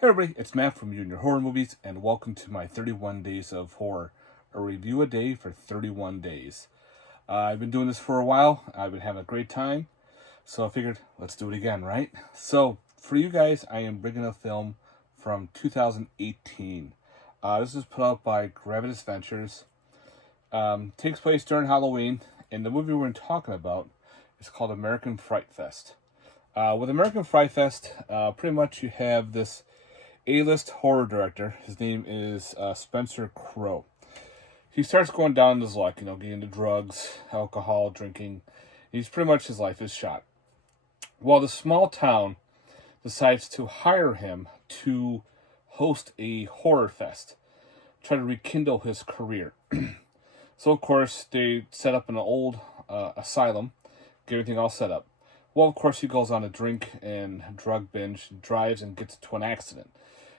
Hey everybody, it's Matt from Junior Horror Movies, and welcome to my 31 Days of Horror, a review a day for 31 days. I've been doing this for a while, I've been having a great time, so I figured, let's do it again, right? So, for you guys, I am bringing a film from 2018. This is put out by Gravitas Ventures. Takes place during Halloween, and the movie we're talking about is called American Fright Fest. With American Fright Fest, pretty much you have this A-list horror director. His name is Spencer Crowe. He starts going down his luck, getting into drugs, alcohol, drinking. He's pretty much, his life is shot. Well, the small town decides to hire him to host a horror fest, try to rekindle his career. So, of course, they set up an old asylum, get everything all set up. Well, of course, he goes on a drink and drug binge, drives and gets into an accident.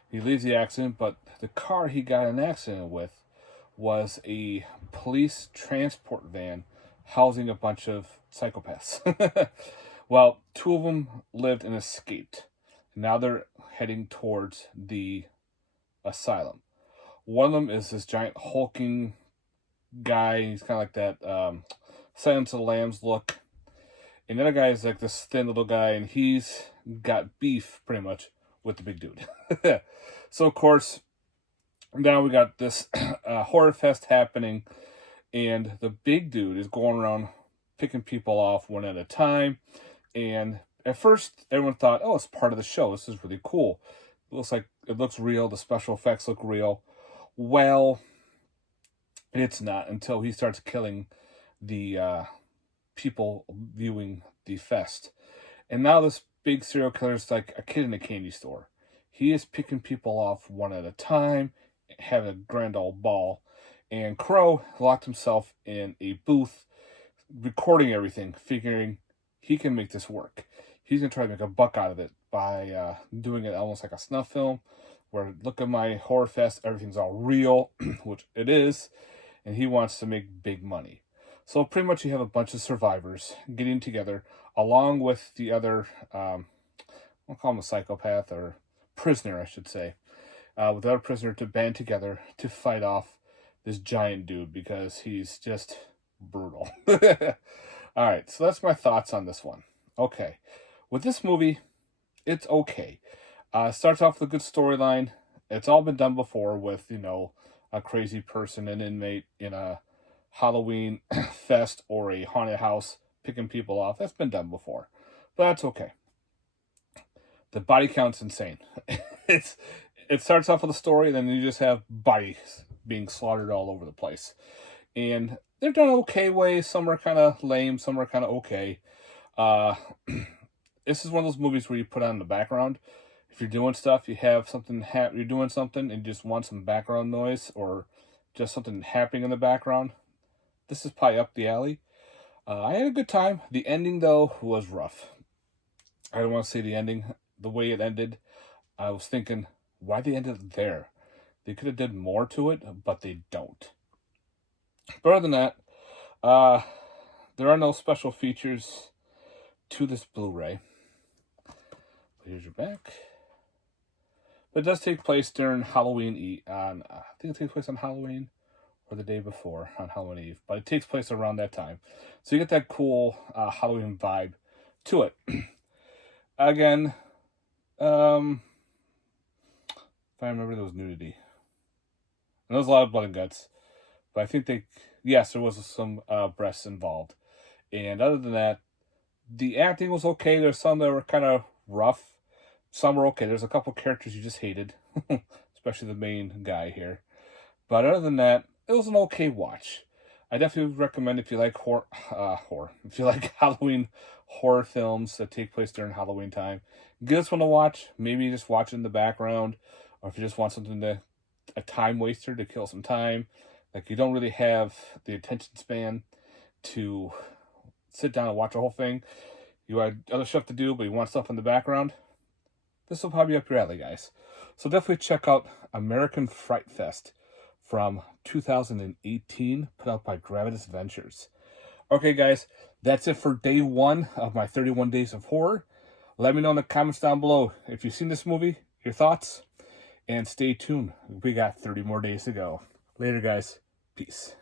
He leaves the accident, but the car he got in an accident with was a police transport van housing a bunch of psychopaths. Well, two of them lived and escaped. Now they're heading towards the asylum. One of them is this giant hulking guy. He's kind of like that Silence of the Lambs look. And the other guy is like this thin little guy, and he's got beef pretty much with the big dude. So, of course, now we got this horror fest happening, and the big dude is going around picking people off one at a time. And at first, everyone thought, oh, it's part of the show. This is really cool. It looks real. The special effects look real. Well, it's not until he starts killing the people viewing the fest. And now this big serial killer is like a kid in a candy store. He is picking people off one at a time, having a grand old ball. And Crow locked himself in a booth, recording everything, figuring he can make this work. He's going to try to make a buck out of it by doing it almost like a snuff film, where look at my horror fest, everything's all real, which it is, and he wants to make big money. So pretty much you have a bunch of survivors getting together, along with the other, I'll call him a psychopath, or prisoner, I should say, with the other prisoner, to band together to fight off this giant dude, because he's just brutal. Alright, so that's my thoughts on this one. Okay, with this movie, it's okay. Starts off with a good storyline. It's all been done before with, a crazy person, an inmate in a Halloween fest or a haunted house picking people off. That's been done before, but that's okay. The body count's insane. It starts off with a story, then you just have bodies being slaughtered all over the place, and they're done okay ways. Some are kind of lame, some are kind of okay. This is one of those movies where you put on the background. If you're doing stuff, you have something, you're doing something and you just want some background noise or just something happening in the background, this is probably up the alley. I had a good time. The ending, though, was rough. I don't want to say the ending, the way it ended. I was thinking, why they ended it there? They could have did more to it, but they don't. But other than that, there are no special features to this Blu-ray. Here's your back. But it does take place during Halloween Eve. I think it takes place on Halloween or the day before on Halloween Eve. But it takes place around that time. So you get that cool Halloween vibe to it. Again, if I remember, there was nudity. And there was a lot of blood and guts. But I think yes, there was some breasts involved. And other than that, the acting was okay. There's some that were kind of rough. Some were okay. There's a couple characters you just hated. Especially the main guy here. But other than that, it was an okay watch. I definitely recommend if you like horror. If you like Halloween horror films that take place during Halloween time, give this one a watch. Maybe just watch it in the background. Or if you just want something a time waster to kill some time. Like you don't really have the attention span to sit down and watch a whole thing. You have other stuff to do, but you want stuff in the background. This will probably be up your alley, guys. So definitely check out American Fright Fest from 2018, put out by Gravitas Ventures. Okay, guys, that's it for day one of my 31 Days of Horror. Let me know in the comments down below if you've seen this movie, your thoughts. And stay tuned. We got 30 more days to go. Later, guys. Peace.